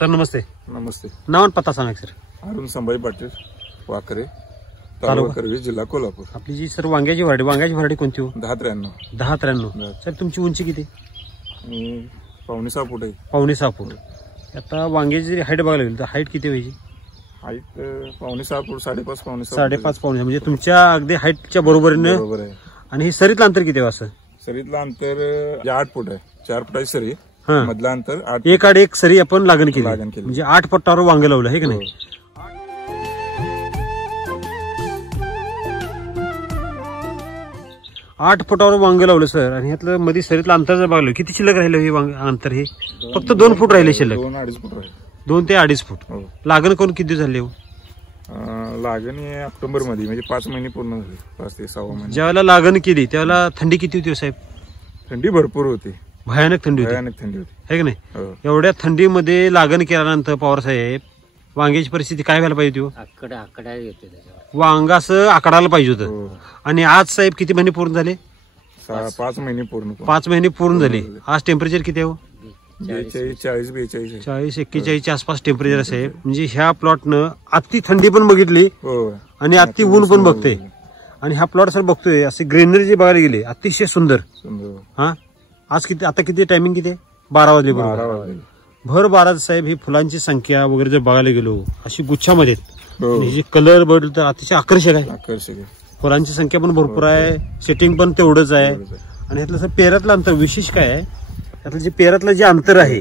Sir नमस्ते. नमस्ते. नाव आणि पत्ता सांगा सर. अरुण संभाजी पाटील, वाकरे, तालुका करवीर, जिल्हा कोल्हापूर. आपली जी सर वांग्याची व्हरायटी कोणती हो? 10-93. 10-93. सर तुमची उंची किती? 5.6 फूट आहे. 5.6 फूट. आता वांग्याची जरी हाईट बघायला गेली तर हाईट किती व्हायची? हाईट 5.6 फूट, 5.5 5.5 म्हणजे तुमच्या अगदी हाईटच्या बरोबरीने. बरोबर आहे. आणि हे सरीतलं अंतर किती आहे असं? सरीतलं अंतर 8 फूट आहे. 4 फुटाची सरी. मधलं अंतर 8. एक आड एक सरी आपण लागण केली म्हणजे 8 फुटावर वांग लावलं आहे की नाही? 8 फुटावर वांग लावलं सर. आणि ह्यातलं मध्ये सरीतलं अंतर जर बघलं किती शिल्लक राहिलं हे अंतर? हे फक्त 2 फूट राहिले शिल्लक. 2-2.5 फूट राहिले. 2 ते 2.5 फूट. लागण करून किती दिवस झाले हो? लागण ऑक्टोबर मध्ये म्हणजे 5 महिने पूर्ण झाले. 5 ते 6 महिने. ज्यावेळेला लागण केली त्यावेळेला थंडी किती होती साहेब? थंडी भरपूर होती. भयानक थंडी होती है की नाही? एवढ्या थंडीमध्ये लागण केल्यानंतर पवार साहेब वांग्याची परिस्थिती काय व्हायला पाहिजे होती? वांग असं आकडायला पाहिजे होतं. आणि आज साहेब किती महिने पूर्ण झाले? 5 महिने पूर्ण. 5 महिने पूर्ण झाले. आज टेम्परेचर किती आहे हो? 42-42. 40-41च्या आसपास टेम्परेचर साहेब. म्हणजे ह्या प्लॉटनं अति थंडी पण बघितली आणि अति ऊन पण बघते. आणि हा प्लॉट सर बघतोय असे ग्रीनरी जे बघायला गेले अतिशय सुंदर. हा आज किती, आता किती टायमिंग किती? 12 वाजले. भर 12 साहेब. ही फुलांची संख्या वगैरे जर बघायला गेलो अशी गुच्छामध्ये जी कलर बदल तर अतिशय आकर्षक आहे. फुलांची संख्या पण भरपूर आहे. सेटिंग पण तेवढंच आहे. आणि यातलं सर पेरातलं अंतर विशेष काय आहे? यातलं जे पेरातलं जे अंतर आहे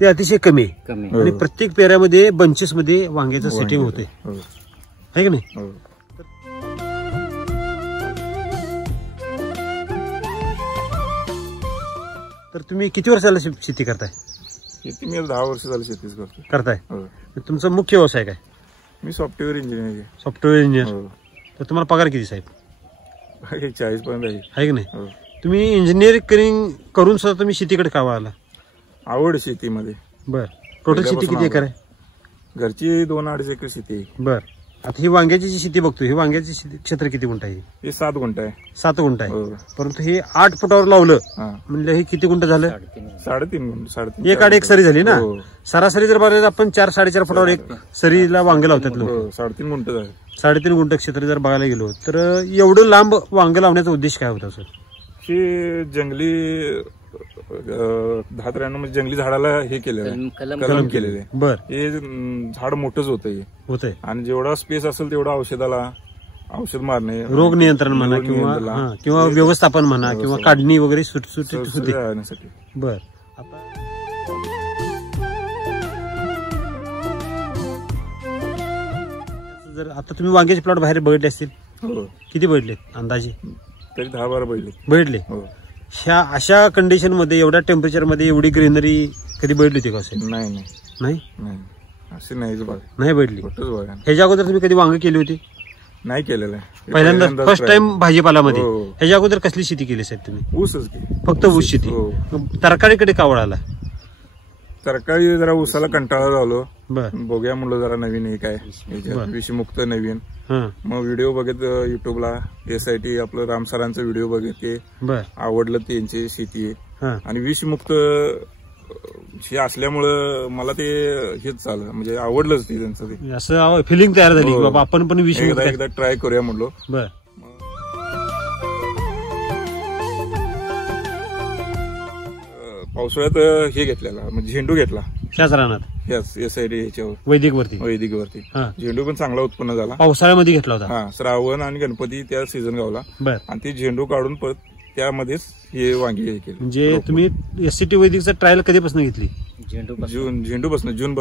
ते अतिशय कमी आहे. आणि प्रत्येक पेऱ्यामध्ये बंचेस मध्ये वांग्याचं सेटिंग होते है की नाही? तर तुम्ही किती वर्षाला शेती करताय? शेती मी 10 वर्ष झाली शेतीच करताय. तुमचा मुख्य व्यवसाय काय? मी सॉफ्टवेअर इंजिनियर. Software engineer. तर तुम्हाला पगार किती साहेब? 40 पर्यंत आहे की नाही? तुम्ही इंजिनिअरिंग करून सुद्धा तुम्ही शेतीकडे का वळाला? आवड शेतीमध्ये. बर. टोटल शेती किती एकर आहे? घरची 2-2.5 एकर शेती आहे. बर. आता ही वांग्याची जी शेती बघतो ही वांग्याची क्षेत्र किती गुंठ आहे? हे 7 गुंठ आहे. 7 गुंठ आहे. परंतु हे 8 फुटावर लावलं म्हणजे हे किती गुंठ झालं? 3.5 गुंठ. 3.5. एक आड एक सरी झाली ना. सरासरी जर बघायला आपण 4-4.5 फुटावर एक सरीला वांगे लावतात लोक. 3.5 गुंठ झाले. 3.5 गुंठ क्षेत्र जर बघायला गेलो तर एवढं लांब वांग लावण्याचा उद्देश काय होता सर? हे जंगली 10-93 म्हणजे जंगली झाडाला हे केलेलं आहे, कलम केलेले. बर. हे झाड मोठंच होतंय आणि जेवढा स्पेस असेल तेवढा औषध मारणे, रोग नियंत्रण म्हणा किंवा व्यवस्थापन म्हणा किंवा काढणी वगैरे सुटसुटीत होते. बर. जर आता तुम्ही वांग्याचे प्लॉट बाहेर बघितले असतील, किती बघितले अंदाजे? तरी 10-12 बघितले. अशा कंडिशन मध्ये एवढ्या टेम्परेचर मध्ये एवढी ग्रीनरी कधी बघितली होती का साहेब? नाही. असे नाही बघितली. ह्याच्या अगोदर तुम्ही कधी वांग केली होती? नाही केलेलं आहे. पहिल्यांदा फर्स्ट टाइम भाजीपालामध्ये. ह्याच्या अगोदर कसली शेती केली साहेब तुम्ही? ऊसच. फक्त ऊस शेती. तरकारीकडे का वळाला? तरकारी जरा ऊसाला कंटाळा झालो. बघूया म्हणलं जरा नवीन हे काय विषमुक्त नवीन. मग व्हिडिओ बघत युट्यूबला SIT आपलं राम सरांचा व्हिडिओ बघितले. आवडलं त्यांची शेती आणि विषमुक्त हे असल्यामुळं मला ते हेच झालं, म्हणजे आवडलंच ते त्यांचं. ते असं फिलिंग तयार झाली बाबा आपण पण एकदा ट्राय करूया म्हणलो. पावसाळ्यात हे घेतलेला म्हणजे झेंडू घेतला त्याच रानात. SIT ह्याच्यावर वैदिक वरती झेंडू पण चांगला उत्पन्न झाला. पावसाळ्यामध्ये घेतला होता. श्रावण आणि गणपती त्या सीझन गावला. आणि ते झेंडू काढून परत त्यामध्येच हे वांगी हे केली. म्हणजे तुम्ही SIT वैदिकचा ट्रायल कधीपासून घेतली? जून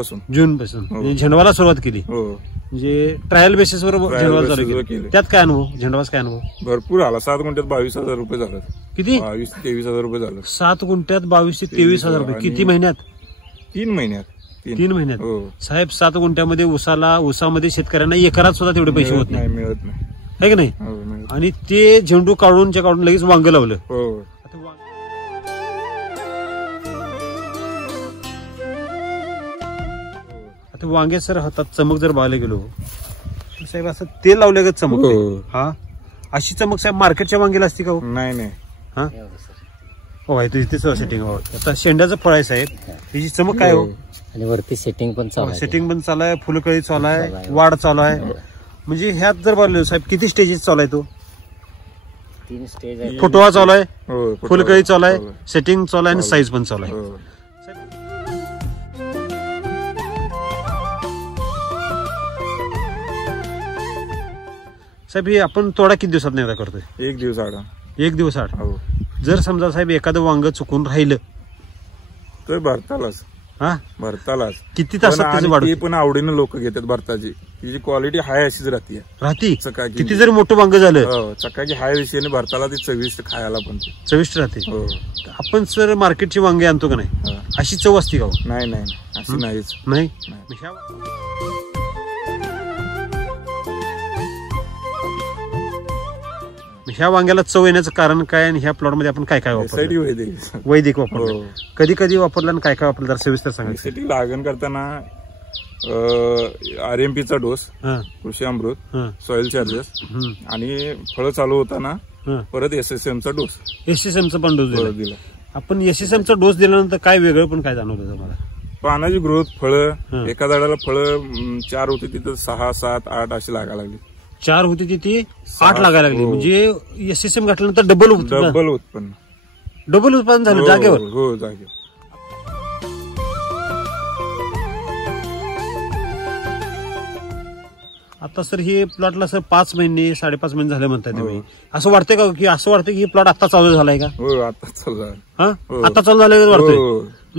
पासून झेंडवाला सुरुवात केली. म्हणजे ट्रायल बेसिसवर झेंडवा चालू केली. त्यात काय अनुभव? झेंडवाचा काय अनुभव? भरपूर आला. 7 गुंठ्यात 22,000 रुपये झालं. किती? 22-23,000 रुपये झालं. 7 गुंठ्यात 22,000 ते 23,000 रुपये. किती महिन्यात? 3 महिन्यात. 3 महिन्यात. साहेब 7 गुंठ्यामध्ये ऊसामध्ये शेतकऱ्यांना एकरात सुद्धा तेवढे पैसे होत नाही. मिळत नाही है की नाही? आणि ते झेंडू काढून लगेच वांग लावलं. आता वांगे सर हातात चमक जर बघायला गेलो साहेब असं तेल लावल्यागत चमक. अशी चमक साहेब मार्केटच्या वांगेला असते का? नाही. व्हायचं इथेच सेटिंग व्हावं. आता शेंड्याचं फळ आहे साहेब, त्याची चमक काय हो? आणि वरती सेटिंग पण चालू आहे. सेटिंग पण चालू आहे, फुलकळी चालू आहे, वाढ चालू आहे. म्हणजे ह्यात जर बोललो साहेब किती स्टेजेस चालू आहे? तो 3 स्टेज आहे. फुटवा चालू आहे, फुलकळी चालू आहे, सेटिंग चालू आहे आणि साईज पण चालू आहे. साहेब हे आपण तोडा किती दिवसात एकदा करतोय? 1 दिवस आड. 1 दिवस आड. जर समजा साहेब एखादं वांग चुकून राहिलं तर भरतालाच. हा, भरतालाच किती तासात त्याची वाढ? ती पण आवडीनं लोक घेतात भरताची. तिची क्वालिटी हाय अशीच राहते. चकाकी किती जरी मोठं वांग झालं, चकाकी हाय विषयाने भरताला ती चविष्ट खायला पण चविष्ट राहते. आपण सर मार्केटची वांगे आणतो का नाही, अशी चव असते का? नाही नाही, अशी नाहीच. नाही. ह्या वांग्याला चव येण्याचं कारण काय आणि ह्या प्लॉट मध्ये आपण काय काय वापरतो? वैदिक वापरतो. कधी कधी वापरलं आणि काय काय वापरलं जर सविस्तर सांगायचं. लागण करताना RMP चा डोस, कृषी अमृत, सॉइल चार्जेस आणि फळं चालू होताना परत SSM चा डोस. SSM चा पण डोस दिला आपण. SSM चा डोस दिल्यानंतर काय वेगळं पण काय जाणवलं तुम्हाला? पानाची ग्रोथ, फळं, एका झाडाला फळं 4 होती तिथं 6, 7, 8 अशी लागायला लागली. 4 होती ती 8 लागायला लागली. म्हणजे SSM घातल्यानंतर डबल उत्पन्न झालं जागेवर. हो, जागेवर. आता सर हे प्लॉटला सर 5 महिने 5.5 महिने झाले म्हणताय तुम्ही. असं वाटतंय का की असं वाटतं की प्लॉट आता चालू झालाय का? हो, आता चालू झालं. हा, आता चालू झालं वाटतंय.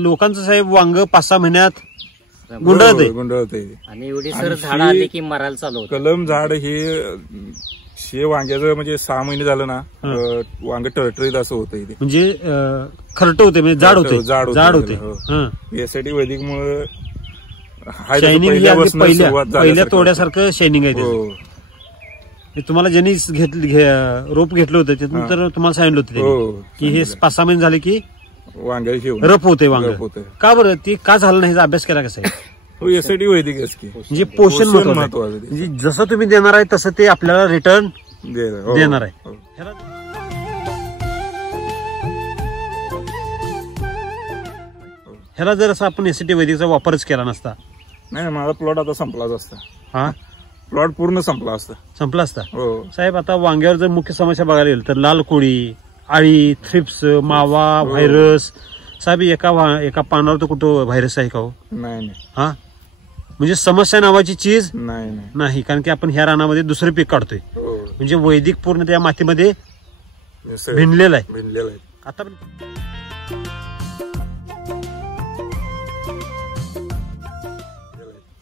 लोकांचं साहेब वांग 5-6 महिन्यात गुंडळते आणि एवढी सर झाड आली की मरायला चालू होतं. कलम झाड हे वांग्याचं म्हणजे 6 महिने झालं ना, वांग टळटळीत असं होतं इथे. म्हणजे खरट होते, म्हणजे जाड होते. यासाठी वैदिक मुळे पहिल्या तोड्यासारखं शायनिंग आहे. तुम्हाला ज्यांनी रोप घेतलं होतं तिथून तर तुम्हाला सांगितलं होतं की हे 5-6 महिने झाले की वांग रफ होते. वांग का बरं ते का झालं नाही अभ्यास केला कसा आहे? यासाठी वैदिक म्हणजे पोषण महत्वाचं. म्हणजे जसं तुम्ही देणार आहे तसं ते आपल्याला रिटर्न देणार आहे. ह्याला जर असं आपण एसीटी वैदिकचा वापरच केला नसता, नाही माझा प्लॉट आता संपलाच असता. हा, प्लॉट पूर्ण संपला असता. साहेब आता वांग्यावर जर मुख्य समस्या बघायला गेलं तर लाल कोळी, आळी, थ्रिप्स, मावा, व्हायरस. साहेब एका पानावर तर कुठं व्हायरस आहे का हो? नाही. हा, म्हणजे समस्या नावाची चीज नाही. कारण की आपण ह्या रानामध्ये दुसरं पीक काढतोय. म्हणजे वैदिक पूर्ण त्या मातीमध्ये भिनलेला आहे.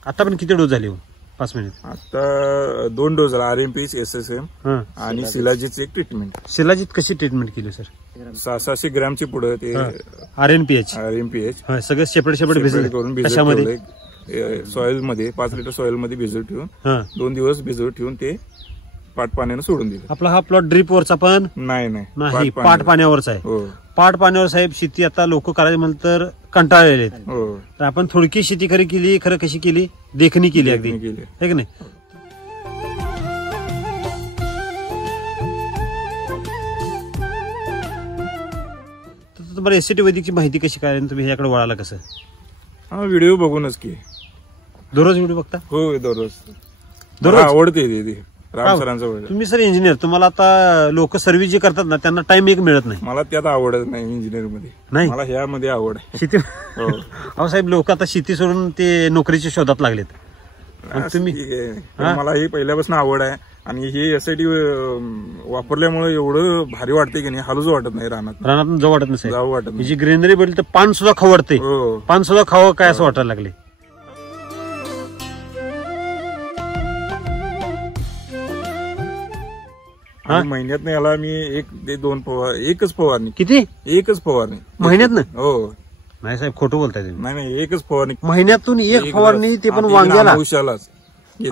आता पण किती डोस झाले हो 5 महिन्यात? आता 2 डोस झाला. RMP, SSM आणि शिलाजीतची एक ट्रीटमेंट. शिलाजीत कशी ट्रीटमेंट केली सर? 600 ग्रॅमची पुढे ते RNPH सगळं सेपरेट भिजत करून कशामध्ये सॉइल मध्ये 5 लिटर सॉइल मध्ये भिजवत ठेवून 2 दिवस भिजवत ठेवून ते पाट पाण्याने सोडून दिलं. आपला हा प्लॉट ड्रीप वरचा पण नाही, पाट पाण्यावरचा आहे. पाट पाण्यावर साहेब शेती आता लोक करायचे म्हणलं तर कंटाळलेले आहेत. तर आपण थोडकी शेती खरी केली. खरं कशी केली? देखणी केली अगदी, है की नाही? तर तुम्हाला एसीटी वैदिकची माहिती कशी काय तुम्ही ह्याकडे वळाला कसं? व्हिडिओ बघूनच की. दररोज व्हिडिओ बघता? हो, दररोज आवडते राम सरांचा. तुम्ही सर इंजिनियर, तुम्हाला आता लोक सर्व्हिस जे करतात ना त्यांना टाइम एक मिळत नाही. मला त्यात आवडत नाही इंजिनियर मध्ये. नाही, मला ह्यामध्ये आवड आहे शेती. अहो साहेब लोक आता शेती सोडून ते नोकरीच्या शोधात लागलेत. तुम्ही मला ही पहिल्यापासून आवड आहे आणि हे यासाठी वापरल्यामुळे एवढं भारी वाटते की नाही, हालूच वाटत नाही. रानात जाऊ वाटत नाही. जी ग्रीनरी बघितली तर पान सुद्धा खाऊ वाटते. पान सुद्धा खावं काय असं वाटायला लागले. महिन्यात याला मी 1 ते 2 एकच फवारणी. किती? एकच फवारणी महिन्यात ना? हो. नाही साहेब खोटं बोलताय तुम्ही. नाही, एकच फवारणी महिन्यातून एक फवारणी, ते पण वांग्याला.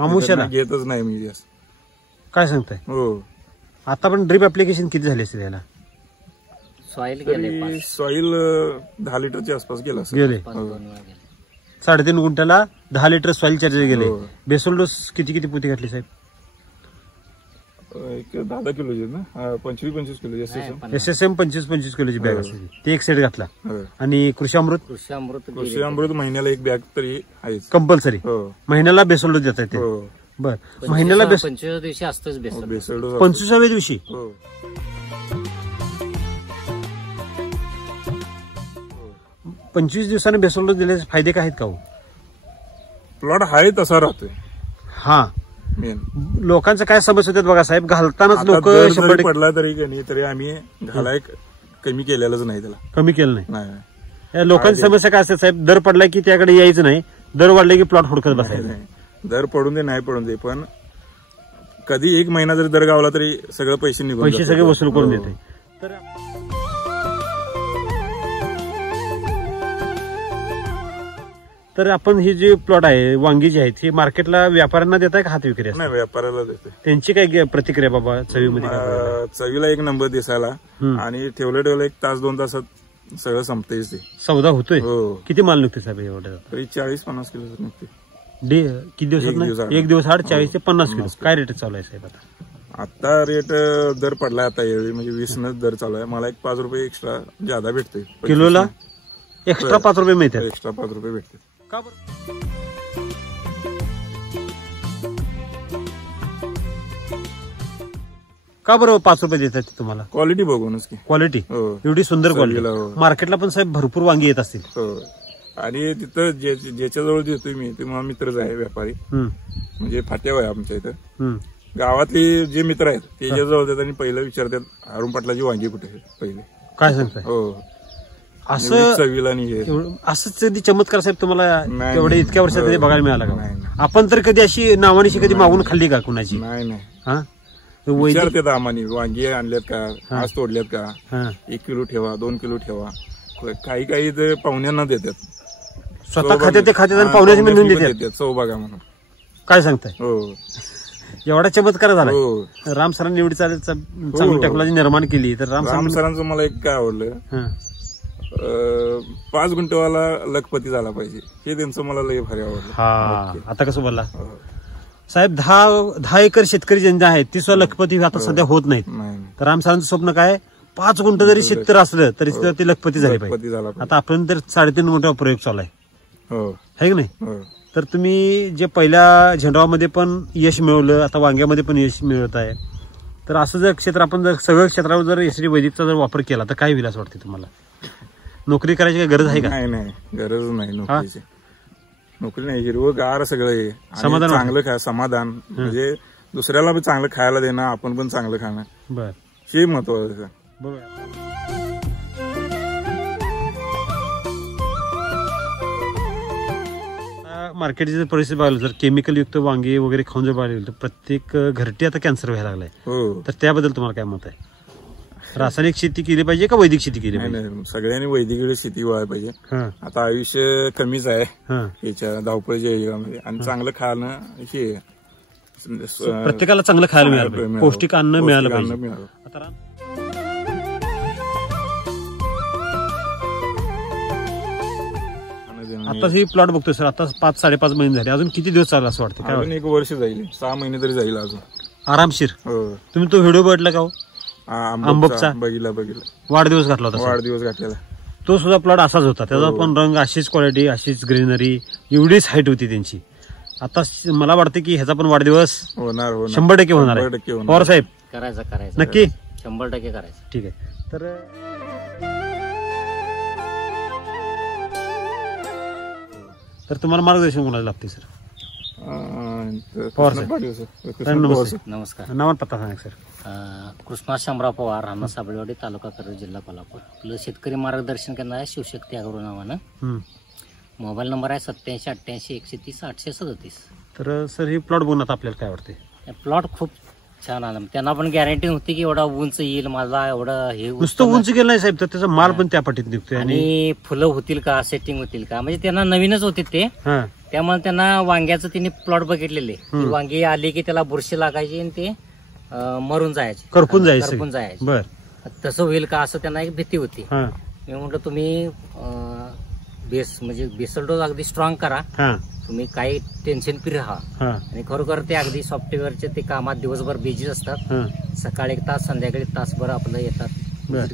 आमुष्याला घेतच नाही मी जास्त. काय सांगताय? हो. आता पण ड्रीप ऍप्लिकेशन किती झाले असते त्याला? सॉइल 10 लिटरच्या आसपास गेले. 3.5 गुंठ्याला 10 लिटर सॉइल चार्जर गेले. बेसल डोस किती पोती घातली साहेब? एक 10 किलोची ना, 25 किलो SSM 25 किलोची बॅग असते ते एक सेट घातला. आणि कृषी अमृत महिन्याला एक बॅग तरी आहे कंपल्सरी. महिन्याला बेसल डोस देता येते. बर, महिन्याला 25व्या दिवशी असतोच बेसल डोस. 25व्या दिवशी 25 दिवसांनी बेसल डोस दिल्याचे फायदे काय आहेत का? प्लॉट आहे तसा राहतोय. हा, लोकांचं काय समस्या होतात बघा साहेब, घालतानाच लोक 100 पडला तरी आम्ही घालाय कमी केलेलंच नाही, त्याला कमी केलं नाही. लोकांची समस्या काय असते साहेब, दर पडलाय की त्याकडे यायचं नाही, दर वाढले की प्लॉट हुडकत बसायचं. दर पडून दे नाही पडून दे, पण कधी एक महिना जरी दर गावला तरी सगळं पैसे सगळे वसूल करून देते. तर आपण ही जी प्लॉट आहे वांगी जी आहेत ही मार्केटला व्यापाऱ्यांना देताय का हात विक्री? नाही, व्यापाऱ्याला देते. त्यांची काय प्रतिक्रिया बाबा चवीमध्ये? चवीला एक नंबर दिसायला, आणि ठेवलं 1 तास 2 तासात सगळं संपतेच. ते सौदा होतोय. किती माल निघते साहेब एवढं? तरी 40-50 किलो निघते. किती दिवसात? एक दिवस 40 ते 50 किलो. काय रेट चालू आहे साहेब आता? आता रेट दर पडलाय आता यावेळी, म्हणजे 20 दर चालू आहे. मला एक 5 रुपये एक्स्ट्रा ज्यादा भेटते किलोला. एक्स्ट्रा 5 रुपये मिळतात. एक्स्ट्रा 5 रुपये भेटते. का बरं? का बरं 5 रुपये देतात तुम्हाला? क्वालिटी बघूनच की. क्वालिटी एवढी सुंदर क्वालिटी. मार्केटला पण साहेब भरपूर वांगी येत असतील. आणि तिथं ज्याच्याजवळ देतोय मी ते माझा मित्रच आहे, व्यापारी, म्हणजे फाट्यावर आहे आमच्या इथं. गावातले जे मित्र आहेत त्याच्याजवळ देतात आणि पहिलं विचारतात अरुण पाटलाची वांगी कुठे आहेत पहिले. काय सांगताय? असं चवीला असंच कधी चमत्कार साहेब तुम्हाला एवढे इतक्या वर्षात कधी बघायला मिळाला का? आपण तर कधी अशी नावानिशी कधी मागून खाल्ली का कुणाची? नाही. विचारतात आम्हाला वांगी आणल्यात का, आज तोडल्यात का, 1 किलो ठेवा, 2 किलो ठेवा. काही तर पाहुण्यांना देतात. स्वतः खाते ते खात्यात आणि पाहुण्याची म्हणून देतात. चव बघा म्हणून. काय सांगताय? एवढा चमत्कार झाला. राम सरांनी एवढी चांगली टेक्नॉलॉजी निर्माण केली. तर राम सरांचं मला एक काय आवडलं, 5 गुंठेवाला लखपती झाला पाहिजे, हे त्यांचं मला लय भारी आवडलं. हा, आता कसं बोलला साहेब, 10 एकर शेतकरी जनता आहेत ती सुद्धा लखपती आता सध्या होत नाहीत. तर राम सरांचं स्वप्न काय, 5 गुंठ जरी शेत असलं तरी ते लखपती झाले पाहिजे. आता आपण तर 3.5 गुंठा प्रयोग चालू आहे की नाही? तर तुम्ही जे पहिल्या झेंडवामध्ये पण यश मिळवलं, आता वांग्यामध्ये पण यश मिळवत आहे. तर असं जर क्षेत्र आपण जर सगळं क्षेत्रावर जर एसडी वैदिकचा जर वापर केला तर काय होईल असं वाटतं तुम्हाला? नोकरी करायची काही गरज आहे का? नाही, गरज नाही नोकरीची. नोकरी नाही, हिरवगार सगळं आहे. समाधान, चांगलं समाधान, म्हणजे दुसऱ्याला पण चांगलं खायला देणं, आपण पण चांगलं खाणं, बर हे महत्वाचं. मार्केटची जर परिस्थिती बघायला, जर केमिकल युक्त वांगी वगैरे खाऊन जर बघायला तर प्रत्येक घरटी आता कॅन्सर व्हायला लागलाय. तर त्याबद्दल तुम्हाला काय मत आहे? रासायनिक शेती केली पाहिजे का वैदिक शेती केली पाहिजे? सगळ्यांनी वैदिक शेती व्हायला पाहिजे. आता आयुष्य कमीच आहे याच्या धावपळीच्या युगामध्ये, आणि चांगलं खाणं हे प्रत्येकाला चांगलं खायला मिळालं पाहिजे, पौष्टिक अन्न मिळालं पाहिजे. आता ही प्लॉट बघतोय सर, आता 5-5.5 महिने झाले, अजून किती दिवस चालला असं वाटतं? अजून 1 वर्ष जाईल, 6 महिने तरी जाईल अजून आरामशीर. तुम्ही तो व्हिडिओ बघितला का? आंबोपचा बघितला, वाढदिवस घातला होता. वाढदिवस घातलेला तो सुद्धा प्लॉट असाच होता, त्याचा पण रंग, अशीच क्वालिटी, अशीच ग्रीनरी, एवढीच हाईट होती त्यांची. आता मला वाटतं की ह्याचा पण वाढदिवस होणार 100% होणार आहे. पवार साहेब करायचा नक्की 100% करायचं. ठीक आहे. तर तुम्हाला मार्गदर्शन कोणाला लागते सर? पवार साहेब नमस्कार. नाव पत्ता सांगा सर. कृष्णा शामराव पवार, राहणार साबळेवाडी, तालुका कर्जत, जिल्हा कोल्हापूर. आपलं शेतकरी मार्गदर्शन करणार आहे शिवशक्ती अग्रो नावानं. मोबाईल नंबर आहे 8788 130 837. तर सर ही प्लॉट बघून आता आपल्याला काय वाटते? प्लॉट खूप छान आला. त्यांना पण गॅरंटी होती की एवढा उंच येईल, माझा एवढं हे नुसतं उंच गेलं नाही साहेब, तर त्याचा माल पण त्या पटीत निघतोय. आणि फुलं होतील का, सेटिंग होतील का, म्हणजे त्यांना नवीनच होते ते. त्यामुळे त्यांना वांग्याचं त्यांनी प्लॉट बघितलेले, वांगी आली की त्याला बुरशी लागायची आणि ते मरून जायचे, करपून जायचे. बर, तसं होईल का असं त्यांना एक भीती होती. मी म्हटलं तुम्ही बेस म्हणजे बेसल डोस अगदी स्ट्रॉंग करा. तुम्ही काही टेन्शन फ्री राहा. आणि खरोखर ते अगदी सॉफ्टवेअरचे ते कामात दिवसभर बिझी असतात. सकाळी 1 तास संध्याकाळी तासभर आपलं येतात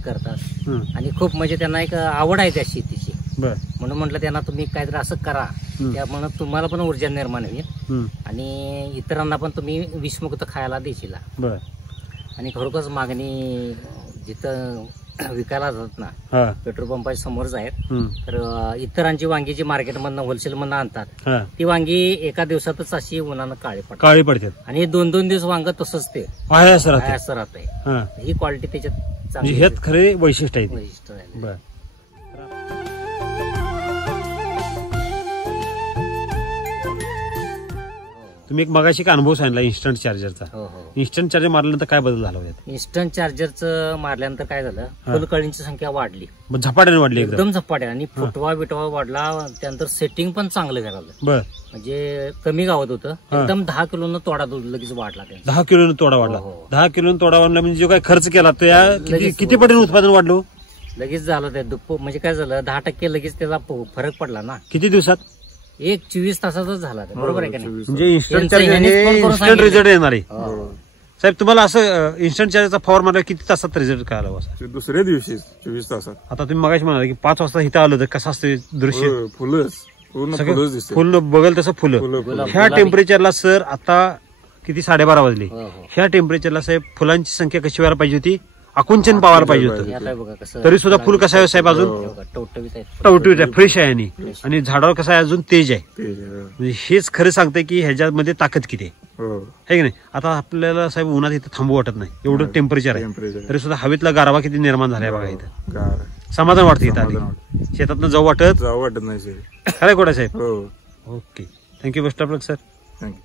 करतात. आणि खूप म्हणजे त्यांना एक आवड आहे त्या शेतीची. म्हणून म्हटलं त्यांना तुम्ही काहीतरी असं करा, त्यामुळे तुम्हाला पण ऊर्जा निर्माण होईल आणि इतरांना पण तुम्ही विषमुक्त खायला देशील. आणि खरोखरच मागणी जिथं विकायला जातात ना पेट्रोल पंपाच्या समोरच आहेत. तर इतरांची वांगी जी मार्केटमधनं होलसेल मधनं आणतात ती वांगी एका दिवसातच अशी उन्हानं काळी पडतात. आणि 2-2 दिवस वांग तसंच ते असं राहतंय. ही क्वालिटी त्याच्यात चांगली खरे वैशिष्ट्य आहे. तुम्ही एक मगाशी एक अनुभव सांगितला इन्स्टंट चार्जरचा. इन्स्टंट चार्जर मारल्यानंतर काय बदल झाला? इन्स्टंट चार्जरचं मारल्यानंतर काय झालं, फुलकळींची संख्या वाढली, झपाट्याने वाढली, एकदम झपाट्याने. आणि फुटवा बिटवा वाढला. त्यानंतर सेटिंग पण चांगलं झालं. म्हणजे कमी गावात होतं एकदम 10 किलोनं तोडा लगेच वाढला. 10 किलोनं तोडा वाढला. 10 किलोनं तोडा वाढला म्हणजे जो काय खर्च केला तो या किती पटीने उत्पादन वाढलो लगेच झालं. ते म्हणजे काय झालं 10% लगेच त्याचा फरक पडला ना. किती दिवसात? 24 तासातच झाला. बरोबर आहे का नाही? म्हणजे इन्स्टंट चार्जर रिझल्ट येणार आहे. साहेब तुम्हाला असं इन्स्टंट चार्जरचा फवार मारला किती तासात रिझल्ट कळाला? दुसऱ्या दिवशी 24 तासात. आता तुम्ही मगाशी म्हणाला की 5 वाजता इथं आलं तर कसं असतं दृश्य? फुल बघल तसं फुलं. ह्या टेम्परेचरला सर आता किती 12:30 वाजले. ह्या टेम्परेचरला साहेब फुलांची संख्या कशी व्हायला पाहिजे होती? आकुंचन पावायला पाहिजे होतं. तरी सुद्धा फुल कसं आहे साहेब? अजून टवटवीत आहे, फ्रेश आहे. आणि झाडावर कसं आहे अजून तेज आहे. म्हणजे हेच खरं सांगतंय की ह्याच्यामध्ये ताकद किती आहे की नाही. आता आपल्याला साहेब उन्हात इथं थांबू वाटत नाही, एवढं टेम्परेचर आहे. तरी सुद्धा हवेतला गारवा किती निर्माण झालाय बघा. इथं समाधान वाटतं. इथं आधी शेतातनं जाऊ वाटत नाही खरं कोणा साहेब. Okay, thank you. Best of luck sir. Thank you.